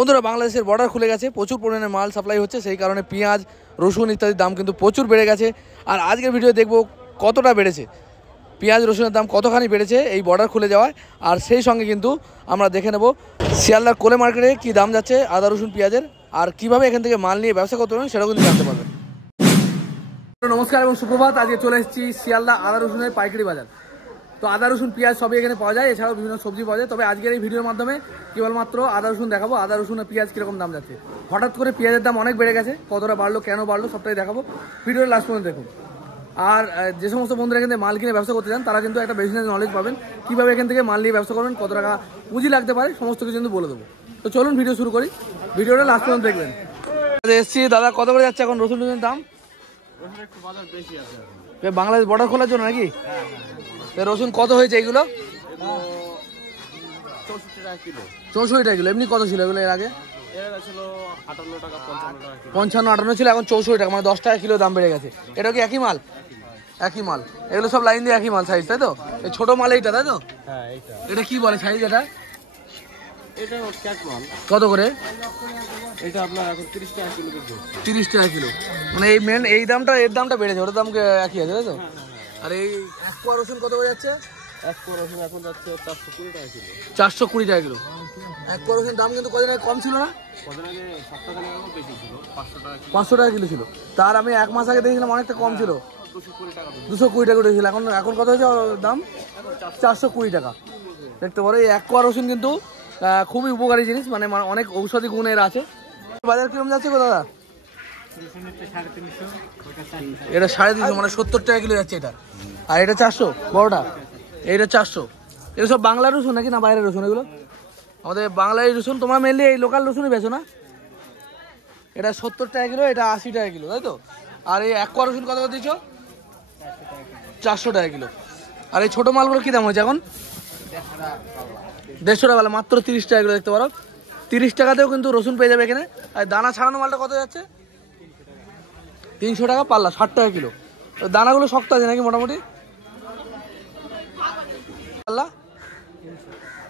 বন্ধুরা বাংলাদেশের বর্ডার খুলে গেছে, প্রচুর পরিমাণে মাল সাপ্লাই হচ্ছে, সেই কারণে পেঁয়াজ রসুন ইত্যাদির দাম কিন্তু প্রচুর বেড়ে গেছে। আর আজকের ভিডিও দেখব কতটা বেড়েছে, পেঁয়াজ রসুনের দাম কতখানি বেড়েছে এই বর্ডার খুলে যাওয়ায়। আর সেই সঙ্গে কিন্তু আমরা দেখে নেব শিয়ালদার কোলে মার্কেটে কী দাম যাচ্ছে আদা রসুন পেঁয়াজের, আর কীভাবে এখান থেকে মাল নিয়ে ব্যবসা করতে পারবেন সেটাও কিন্তু জানতে পারবেন। নমস্কার এবং সুপ্রভাত। আজকে চলে এসেছি শিয়ালদা আদা রসুনের পাইকারি বাজার। তো আদা রসুন পেঁয়াজ সবই এখানে পাওয়া যায়, এছাড়াও বিভিন্ন সবজি পাওয়া যায়। তবে আজকের এই ভিডিওর মাধ্যমে কেবলমাত্র আদা রসুন দেখাবো, আদা রসুন আর পেঁয়াজ কীরকম দাম যাচ্ছে। হঠাৎ করে পেঁয়াজের দাম অনেক বেড়ে গেছে, কতটা বাড়লো কেন বাড়লো সবটাই দেখাবো, ভিডিওর লাস্ট পর্যন্ত দেখুন। আর যে সমস্ত বন্ধুরা এখান থেকে মাল কিনে ব্যবসা করতে চান তারা কিন্তু একটা বিজনেস নলেজ পাবেন, কীভাবে এখান থেকে মাল নিয়ে ব্যবসা করবেন, কত টাকা পুঁজি লাগতে পারে সমস্ত কিছু কিন্তু বলে দেবো। তো চলুন ভিডিও শুরু করি, ভিডিওটা লাস্ট পর্যন্ত দেখবেন। এসছি দাদা, কত করে যাচ্ছে এখন রসুন টসুনের দাম? বাংলাদেশ বর্ডার খোলার জন্য নাকি? রসুন কত হয়েছে এইগুলো? 64 টাকা কিলো। এমনি কত ছিল এগুলো এর আগে? 55-58 ছিল, এখন 64 টাকা, মানে 10 টাকা কিলো দাম বেড়ে গেছে। এটা কি একই মাল? একই মাল, এগুলো সব লাইন দিয়ে একই মাল সাইজ, তাই তো? এই ছোট মাল এইটা, তাই তো? এটা কি বলে সাইজ? এটা কত করে? এটা আপনার এখন 30 টাকা কিলো। 30 টাকা কিলো, মানে এই মেন এই দামটা, এর দামটা বেড়েছে, ওটার দাম একই আছে, তাই তো? আর এই এক পোয়া রসুন কত করে যাচ্ছে? এক পোয়া রসুন এখন যাচ্ছে 420 টাকা কিলো। 420 টাকা কিলো। এক পোয়া রসুন দাম কিন্তু কদিন আগে কম ছিল না? কদিন আগে সপ্তাহখানেক আগে বেশি ছিল, 500 টাকা কিলো ছিল। তার আমি এক মাস আগে দেখছিলাম অনেকটা কম ছিল, 220 টাকা করে ছিল। এখন কত হয়েছে দাম? 420 টাকা। দেখতে পারো এই এক পোয়া রসুন কিন্তু খুবই উপকারী জিনিস, মানে অনেক ঔষধি গুণের আছে। বাজার কিরকম যাচ্ছে গো দাদা? এটা 350, মানে 70 টাকা কিলো যাচ্ছে এটা। আর এটা 400 বড়টা, এইটা 400। এটা সব বাংলার রসুন নাকি না বাইরের রসুন? এগুলো আমাদের বাংলার রসুন। তোমরা মেনলি এই লোকাল রসুনই বেছো না? এটা 70 টাকা কিলো, এটা 80 টাকা কিলো, তাই তো? আর এই এক কোয়া রসুন কত করে দিচ্ছ? 400 টাকা কিলো। আর এই ছোটো মালগুলো কী দাম হয়েছে এখন? 150 টাকা, বলে মাত্র 30 টাকা কিলো। দেখতে পারো 30 টাকাতেও কিন্তু রসুন পেয়ে যাবে এখানে। আর দানা ছাড়ানো মালটা কত যাচ্ছে? 300 টাকা পাল্লা, 60 টাকা কিলো। দানাগুলো শক্ত আছে নাকি মোটামুটি? পাল্লা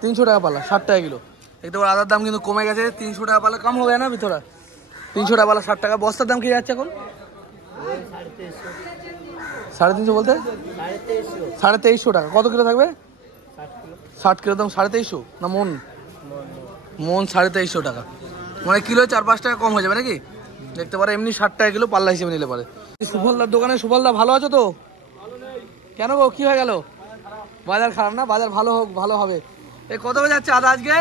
300 টাকা পাল্লা, 60 টাকা কিলো। দেখতে পারো আদার দাম কিন্তু কমে গেছে, 300 টাকা পাল্লা কম হবে না ভিতরে? 300 টাকা পাল্লা, 60 টাকা। বস্তার দাম কি যাচ্ছে এখন? 350 বলতে 2350 টাকা। কত কিলো থাকবে? 60 কিলো দাম 2350 না মন? 2350 টাকা, মানে কিলো 4-5 টাকা কম হয়ে যাবে নাকি? দেখতে পারো এমনি 60 টাকা কিলো পাল্লা হিসেবে নিলে পারে। সুফলদার দোকানে, সুফলদা ভালো আছো তো? কেন গো, কি হয়ে গেল? বাজার খারাপ না? বাজার ভালো হোক, ভালো হবে। এই কত হয়ে যাচ্ছে আদা আজকে?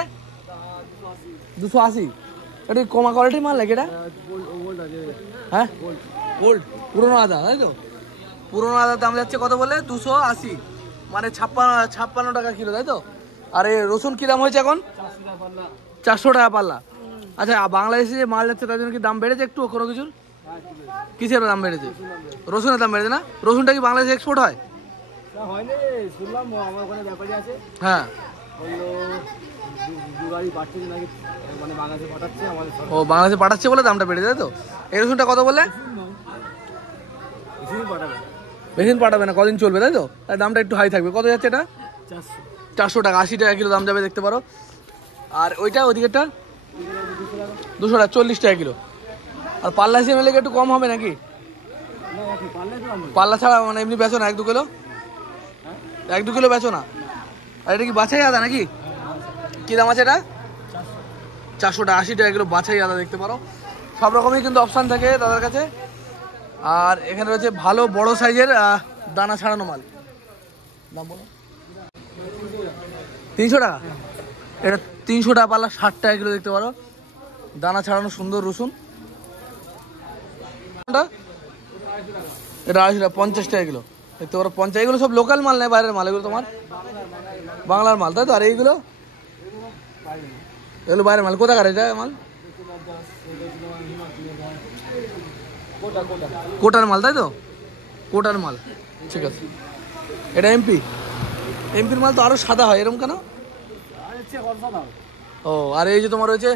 280। এটা কমা কোয়ালিটির মাল নাকি এটা? হ্যাঁ গোল্ড, পুরোনো আদা, তাই তো? পুরোনো আদার দাম যাচ্ছে কত বলে? 280, মানে 56 টাকা কিলো, তাই তো? আর এই রসুন কি দাম হয়েছে এখন? 400 টাকা পাল্লা। আচ্ছা, বাংলাদেশে যে মাল যাচ্ছে তার জন্য কি দাম বেড়েছে একটু কোনো কিছুর? কিসের দাম বেড়েছে? রসুনের দাম বেড়েছে না? রসুনটা কি বাংলাদেশে এক্সপোর্ট হয়? হ্যাঁ, ও বাংলাদেশে পাঠাচ্ছে বলে দামটা বেড়েছে, তাই তো? এই রসুনটা কত বললে? বেশি দিন পাঠাবে না, কদিন চলবে, তাই তো? তাই দামটা একটু হাই থাকবে। কত যাচ্ছে এটা? 400 টাকা, 80 টাকা কিলো দাম যাবে, দেখতে পারো। আর ওইটা ওইদিকেরটা 200 টাকা, 40 টাকা কিলো। আর পাল্লা হিসেবে নিলে একটু কম হবে নাকি? পাল্লা ছাড়া মানে এমনি বেচো না 1-2 কিলো? 1-2 কিলো বেচো না? আর এটা কি বাছাই আদা নাকি? কী দাম আছে এটা? 400 টাকা, 80 টাকা কিলো বাছাই আদা। দেখতে পারো সব রকমই কিন্তু অপশান থাকে তাদের কাছে। আর এখানে রয়েছে ভালো বড় সাইজের দানা ছাড়ানো মাল। দাম বলো? 300 টাকা। এটা 300 টাকা পাল্লা, 60 টাকা কিলো। দেখতে পারো দানা ছাড়ানো সুন্দর রসুন। এটা 250 টাকা, 50 টাকা কিলো। দেখতে পারো 50। এগুলো সব লোকাল মাল নেই, বাইরের মাল। এগুলো তোমার বাংলার মাল, তাই তো? আর এইগুলো এগুলো বাইরের মাল। কোথাকার এটা মাল? কোটার মাল, তাই তো? কোটার মাল, ঠিক আছে। এটা এমপির মাল তো আরো সাদা হয়, এরকম কেন? ও, আর এই যে তোমার রয়েছে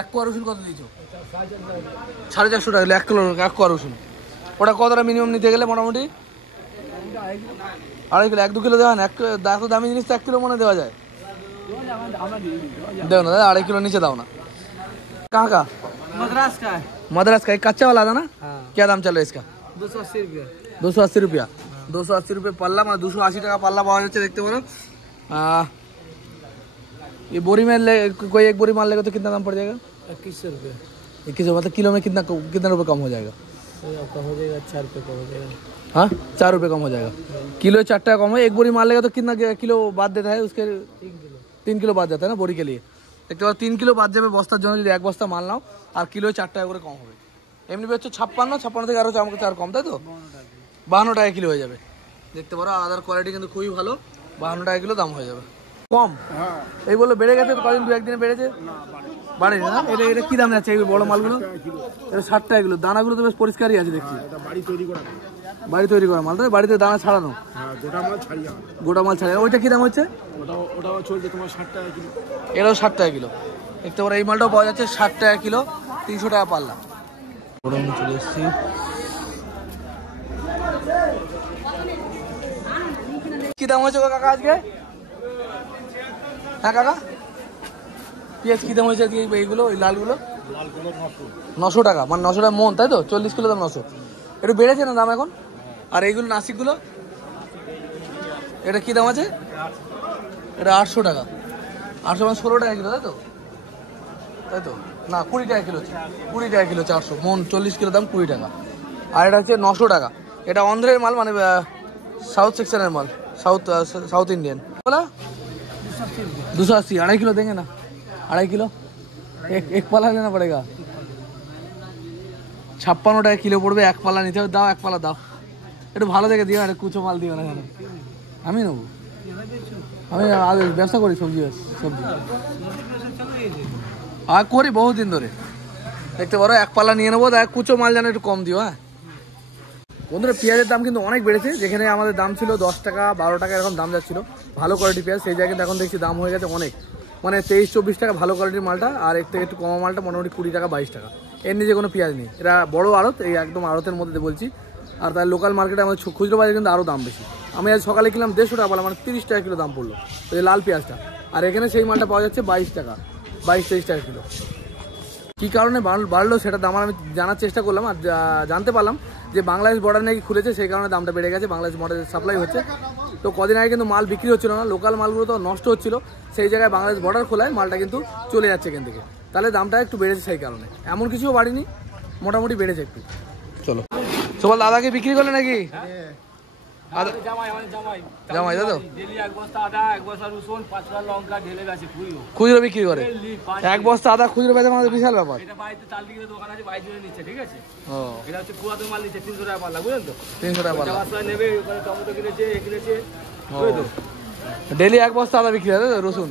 এক কোয়া রসুন কত দিয়েছো? 450 টাকা কিলো। 1 কিলো এক কোয়া রসুন। ওটা কতটা মিনিমাম নিতে গেলে মোটামুটি? 2.5 কিলো। 1-2 কিলো দেওয়া না? এত দামি জিনিস তো 1 কিলো মনে দেওয়া যায়। দেও না দাদা, 2.5 কিলো নিচে দাও না। कहाँ का? मद्रास का है। मद्रास का, एक कच्चा वाला था ना? हाँ। क्या दाम चल रहा है इसका? 280 रुपया। 280 रुपया। 280 रुपये पल्ला, मतलब 280 টাকা পাল্লা পাওয়া যাচ্ছে দেখতে পারো। ये बोरी में कोई एक बोरी माल लेगा तो कितना दाम पड़ जाएगा? 2100 रुपया। 2100, मतलब किलो में कितना रुपये कम हो जाएगा? आपका हो जाएगा 4 रुपये कम हो जाएगा। हाँ, 4 रुपये कम हो जाएगा। किलो 4 টাকা कम है। एक बोरी माल लेगा तो कितना किलो बात देता है उसके? 3 किलो बात जाता है ना बोरी के लिए। দেখতে পারো 3 কিলো বাদ যাবে বস্তার জন্য যদি এক বস্তা মাল নাও, আর কিলো 4 টাকা করে কম হবে। এমনি হচ্ছে 56 থেকে আরও আমাকে 4 কম, তাই তো? 52 টাকা কিলো হয়ে যাবে। দেখতে পারো আদার কোয়ালিটি কিন্তু খুবই ভালো। 52 টাকা কিলো দাম হয়ে যাবে, কম। এই বলে বেড়ে গেছে কদিন, 2-1 দিনে বেড়েছে? বাড়েনি না? এটা এটা কী দাম যাচ্ছে এই বড় মালগুলো? এটা 60 টাকা কিলো। দানাগুলো তো বেশ পরিষ্কারই আছে দেখছি। বাড়ি তৈরি করা মাল, তাই? বাড়িতে দানা ছাড়ানো? গোটা মাল ছাড়িয়ে। ওইটা কী দাম হচ্ছে? ওটাও চলছে তোমার 60 টাকা কিলো। এটাও 60 টাকা কিলো। দেখতে পারো এই মালটাও পাওয়া যাচ্ছে 60 টাকা কিলো, 300 টাকা পাল্লা। চলে এসেছি। কি দাম হয়েছে কাকা আজকে? হ্যাঁ কাকা, পেঁয়াজ কি দাম হয়েছে আজকে? এইগুলো, ওই লালগুলো 900 টাকা, মানে 900 টাকা মন, তাই তো? 40 কিলো দাম 900। একটু বেড়েছে না দাম এখন? আর এইগুলো নাসিকগুলো, এটা কি দাম আছে? এটা 800 টাকা। 800 মানে 16 টাকা কিলো, তাই তো? তাই তো না, 20 টাকা কিলো। 20 টাকা কিলো 400 মন, 40 কিলো দাম 20 টাকা। আর এটা হচ্ছে 900 টাকা। এটা অন্ধ্রের মাল, মানে साउथ सेक्शन है माल, साउथ इंडियन। बोला 280। 2.5 किलो देंगे ना? 2.5 किलो एक पाला लेना पड़ेगा। 56 টাকা কিলো পড়বে। এক পালা নিতে হবে। দাও, এক পালা দাও। একটু ভালো দেখে দিও, একটা কুচো মাল দিও না। আমি নেবো, আমি ব্যবসা করি, সবজি আর করি বহুদিন ধরে। দেখতে পারো এক পালা নিয়ে নেবো। এক কুচো মাল যেন একটু কম দিও। হ্যাঁ বন্ধুরা, পেঁয়াজের দাম কিন্তু অনেক বেড়েছে। যেখানে আমাদের দাম ছিল 10 টাকা 12 টাকা এরকম দাম যাচ্ছিল ভালো কোয়ালিটি পেঁয়াজ, সেই জায়গায় কিন্তু এখন দেখছি দাম হয়ে গেছে অনেক, মানে 23-24 টাকা ভালো কোয়ালিটির মালটা, আর এর থেকে একটু কমা মালটা মোটামুটি 20 টাকা 22 টাকা। এর নিচে কোনো পেঁয়াজ নেই। এরা বড় আড়ত, এই একদম আড়তের মধ্যে বলছি। আর তার লোকাল মার্কেটে আমাদের খুচরো বাজারে কিন্তু আরও দাম বেশি। আমি আজ সকালে কিনলাম 150 টাকা পালা, মানে 30 টাকা কিলো দাম পড়লো ওই লাল পেঁয়াজটা। আর এখানে সেই মালটা পাওয়া যাচ্ছে 22 টাকা, 22-23 টাকা কিলো। কী কারণে বাড়লো সেটা দাম আমি জানার চেষ্টা করলাম, আর জানতে পারলাম যে বাংলাদেশ বর্ডার নাকি খুলেছে, সেই কারণে দামটা বেড়ে গেছে। বাংলাদেশ বর্ডারে সাপ্লাই হচ্ছে, তো কদিন আগে কিন্তু মাল বিক্রি হচ্ছিল না, লোকাল মালগুলো তো নষ্ট হচ্ছিল। সেই জায়গায় বাংলাদেশ বর্ডার খোলায় মালটা কিন্তু চলে যাচ্ছে এখান থেকে, তাহলে দামটা একটু বেড়েছে সেই কারণে। এমন কিছুও বাড়েনি, মোটামুটি বেড়েছে একটু। চলো সকাল দাদাকে বিক্রি করলে নাকি? জামাই দাদা খুচরো বিক্রি করে, 1 বস্তা আদা খুচরো বেচা আমাদের বিশাল ব্যাপার। ডেলি 1 বস্তা আদা বিক্রি হয়, রসুন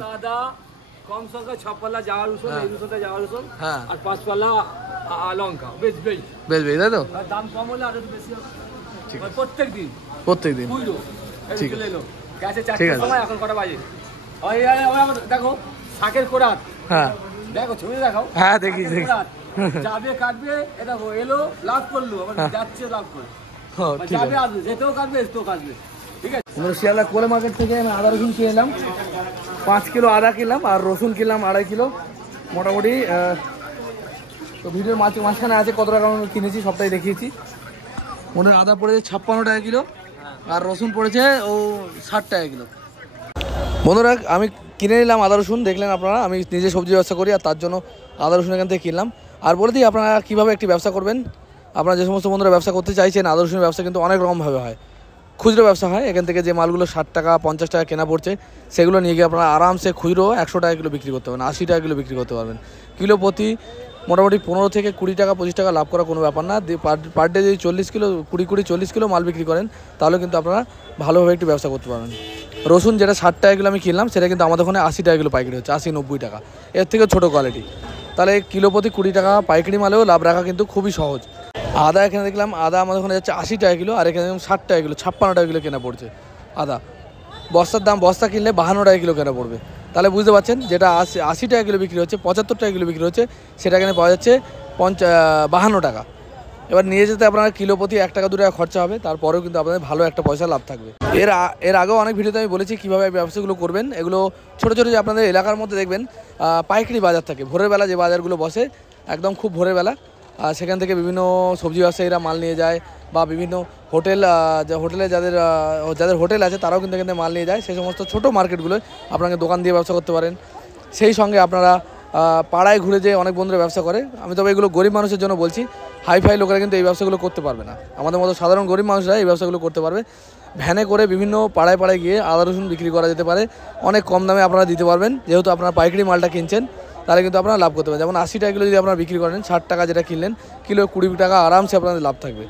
কম সংখ্যা 6 পাল্লা জামা রসুন, এই রসুনটা জামা রসুন, আর 5 পাল্লা লঙ্কা। বেশ তাই তো? দাম কম হলে আরো বেশি হবে। প্রত্যেক দিন ঠিক আছে। ঠিক আছে। এখন কটা বাজে? দেখো শাকের কোরাত। হ্যাঁ দেখো, ছবি দেখাও। হ্যাঁ দেখি। যাবে কাটবে, এটা দেখো এলো লাভ করলো, আবার যাচ্ছে লাভ করে। যাবে আসবে, যেতেও কাটবে, এসতেও কাটবে। ঠিক আছে। শিয়ালদা কোলে মার্কেট থেকে আমি আদা রসুন কিনে এলাম, 5 কিলো আদা কিনলাম, আর রসুন কিনলাম 2.5 কিলো মোটামুটি। তো ভিডিওর মাঝখানে আছে কত টাকা আমি কিনেছি, সবটাই দেখিয়েছি। মোটামুটি আদা পড়েছে 56 টাকা কিলো, আর রসুন পড়েছে 60 টাকা কিলো। বন্ধুরা, আমি কিনে নিলাম আদা রসুন। দেখলেন আপনারা, আমি নিজে সবজি ব্যবসা করি, আর তার জন্য আদা রসুন এখান থেকে কিনলাম। আর বলে দিই আপনারা কীভাবে একটি ব্যবসা করবেন। আপনারা যে সমস্ত বন্ধুরা ব্যবসা করতে চাইছেন, আদা রসুনের ব্যবসা কিন্তু অনেক রকমভাবে হয়। খুচরো ব্যবসা হয়, এখান থেকে যে মালগুলো 60 টাকা 50 টাকা কেনা পড়ছে, সেগুলো নিয়ে গিয়ে আপনারা আরামসে খুচরো 100 টাকা কিলো বিক্রি করতে পারবেন, 80 টাকা কিলো বিক্রি করতে পারবেন। কিলো প্রতি মোটামুটি 15 থেকে 20 টাকা 25 টাকা লাভ করা কোনো ব্যাপার না। পার ডে যদি 40 কিলো 20-40 কিলো মাল বিক্রি করেন, তাহলে কিন্তু আপনারা ভালোভাবে একটু ব্যবসা করতে পারবেন। রসুন যেটা 60 টাকা কিলো আমি কিনলাম, সেটা কিন্তু আমাদের ওখানে 80 টাকা কিলো পাইকারি হচ্ছে, 80-90 টাকা। এর থেকে ছোটো কোয়ালিটি, তাহলে কিলো প্রতি 20 টাকা পাইকারি মালেও লাভ রাখা কিন্তু খুবই সহজ। আদা এখানে দেখলাম, আদা আমাদের ওখানে যাচ্ছে 80 টাকা কিলো, আর এখানে 60 টাকা কিলো, 56 টাকা কিলো কেনা পড়ছে আদা। বস্তার দাম, বস্তা কিনলে 52 টাকা কিলো কেনা পড়বে। তাহলে বুঝতে পারছেন, যেটা 80 টাকা কিলো বিক্রি হচ্ছে, 75 টাকা কিলো বিক্রি হচ্ছে, সেটা এখানে পাওয়া যাচ্ছে 52 টাকা। এবার নিয়ে যেতে আপনার কিলো প্রতি 1 টাকা 2 টাকা খরচা হবে, তারপরেও কিন্তু আপনাদের ভালো একটা পয়সা লাভ থাকবে। এর আগেও অনেক ভিডিওতে আমি বলেছি কীভাবে এই ব্যবসাগুলো করবেন। এগুলো ছোটো ছোটো যে আপনাদের এলাকার মধ্যে দেখবেন পাইকারি বাজার থাকে, ভোরের বেলা যে বাজারগুলো বসে একদম খুব ভোরের বেলা, সেখান থেকে বিভিন্ন সবজি ব্যবসায়ীরা মাল নিয়ে যায়, বা বিভিন্ন হোটেলে যাদের হোটেল আছে তারাও কিন্তু এখান থেকে মাল নিয়ে যায়। সেই সমস্ত ছোটো মার্কেটগুলোয় আপনাকে দোকান দিয়ে ব্যবসা করতে পারেন। সেই সঙ্গে আপনারা পাড়ায় ঘুরে যে অনেক বন্ধুরা ব্যবসা করে, আমি তবে এগুলো গরিব মানুষের জন্য বলছি, হাইফাই লোকেরা কিন্তু এই ব্যবসাগুলো করতে পারবে না। আমাদের মতো সাধারণ গরিব মানুষরা এই ব্যবসাগুলো করতে পারবে। ভ্যানে করে বিভিন্ন পাড়ায় পাড়ায় গিয়ে আদা রসুন বিক্রি করা যেতে পারে, অনেক কম দামে আপনারা দিতে পারবেন। যেহেতু আপনারা পাইকারি মালটা কিনছেন, তাহলে কিন্তু আপনারা লাভ করতে পারেন। যেমন 80 টাকা কিলো যদি আপনারা বিক্রি করেন, 60 টাকা যেটা কিনলেন, কিলো 20 টাকা আরামসে আপনাদের লাভ থাকবে।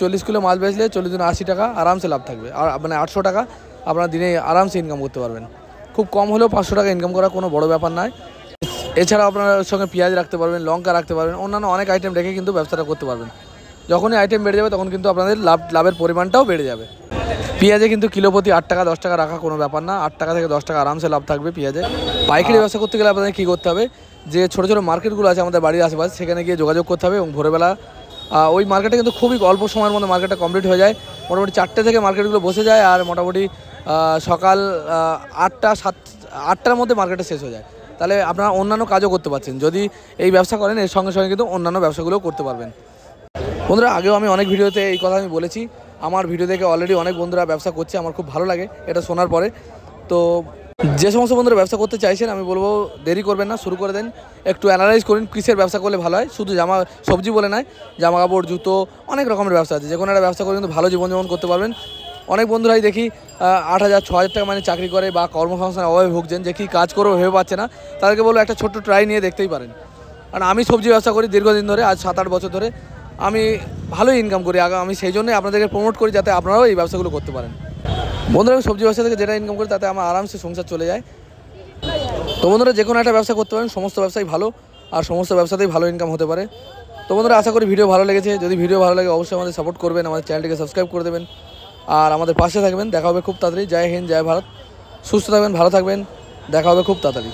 40 কিলো মাল বেচলে 40 দিনে 80 টাকা আরামসে লাভ থাকবে। আর মানে 800 টাকা আপনারা দিনে আরামসে ইনকাম করতে পারবেন। খুব কম হলেও 500 টাকা ইনকাম করা কোনো বড় ব্যাপার নয়। এছাড়াও আপনারা সঙ্গে পেঁয়াজ রাখতে পারবেন, লঙ্কা রাখতে পারবেন, অন্যান্য অনেক আইটেম রেখে কিন্তু ব্যবসাটা করতে পারবেন। যখনই আইটেম বেড়ে যাবে তখন কিন্তু আপনাদের লাভের পরিমাণটাও বেড়ে যাবে। পেঁয়াজে কিন্তু কিলো প্রতি 8 টাকা 10 টাকা রাখা কোনো ব্যাপার না, 8 টাকা থেকে 10 টাকা আরামসে লাভ থাকবে পেঁয়াজে। পাইকারি ব্যবসা করতে গেলে আপনাদের কী করতে হবে, যে ছোটো ছোটো মার্কেটগুলো আছে আমাদের বাড়ির আশেপাশে, সেখানে গিয়ে যোগাযোগ করতে হবে। এবং ভোরবেলা ওই মার্কেটে কিন্তু খুবই অল্প সময়ের মধ্যে মার্কেটটা কমপ্লিট হয়ে যায়। মোটামুটি 4টে থেকে মার্কেটগুলো বসে যায়, আর মোটামুটি সকাল 8টার মধ্যে মার্কেটে শেষ হয়ে যায়। তাহলে আপনারা অন্যান্য কাজও করতে পারছেন। যদি এই ব্যবসা করেন, এর সঙ্গে সঙ্গে কিন্তু অন্যান্য ব্যবসাগুলোও করতে পারবেন। বন্ধুরা, আগেও আমি অনেক ভিডিওতে এই কথা আমি বলেছি, আমার ভিডিও দেখে অলরেডি অনেক বন্ধুরা ব্যবসা করছে, আমার খুব ভালো লাগে এটা শোনার পরে। তো যে সমস্ত বন্ধুরা ব্যবসা করতে চাইছেন, আমি বলবো দেরি করবেন না, শুরু করে দেন। একটু অ্যানালাইজ করুন কিসের ব্যবসা করলে ভালো হয়। শুধু সবজি বলে নয়, জামা কাপড়, জুতো, অনেক রকমের ব্যবসা আছে। যে কোনো একটা ব্যবসা করে কিন্তু ভালো জীবনযাপন করতে পারবেন। অনেক বন্ধুরাই দেখি 8,000 6,000 টাকা মানে চাকরি করে, বা কর্মসংস্থানের অভাবে ভুগছেন, যে কী কাজ করবো ভেবে পাচ্ছে না। তাদেরকে বলবো একটা ছোট্ট ট্রাই নিয়ে দেখতেই পারেন। কারণ আমি সবজি ব্যবসা করি দীর্ঘদিন ধরে, আজ 7-8 বছর ধরে আমি ভালোই ইনকাম করি। আমি সেই জন্যই আপনাদেরকে প্রমোট করি, যাতে আপনারাও এই ব্যবসাগুলো করতে পারেন। বন্ধুরা, আমি সবজি ব্যবসা থেকে যেটা ইনকাম করি তাতে আমার আরামসে সংসার চলে যায়। তো বন্ধুরা, যে কোনো একটা ব্যবসা করতে পারেন, সমস্ত ব্যবসাই ভালো, আর সমস্ত ব্যবসাতেই ভালো ইনকাম হতে পারে। তো বন্ধুরা, আশা করি ভিডিও ভালো লেগেছে। যদি ভিডিও ভালো লাগে অবশ্যই আমাদের সাপোর্ট করবেন, আমাদের চ্যানেলটিকে সাবস্ক্রাইব করে দেবেন, আর আমাদের পাশে থাকবেন। দেখা হবে খুব তাড়াতাড়ি। জয় হিন্দ, জয় ভারত। সুস্থ থাকবেন, ভালো থাকবেন, দেখা হবে খুব তাড়াতাড়ি।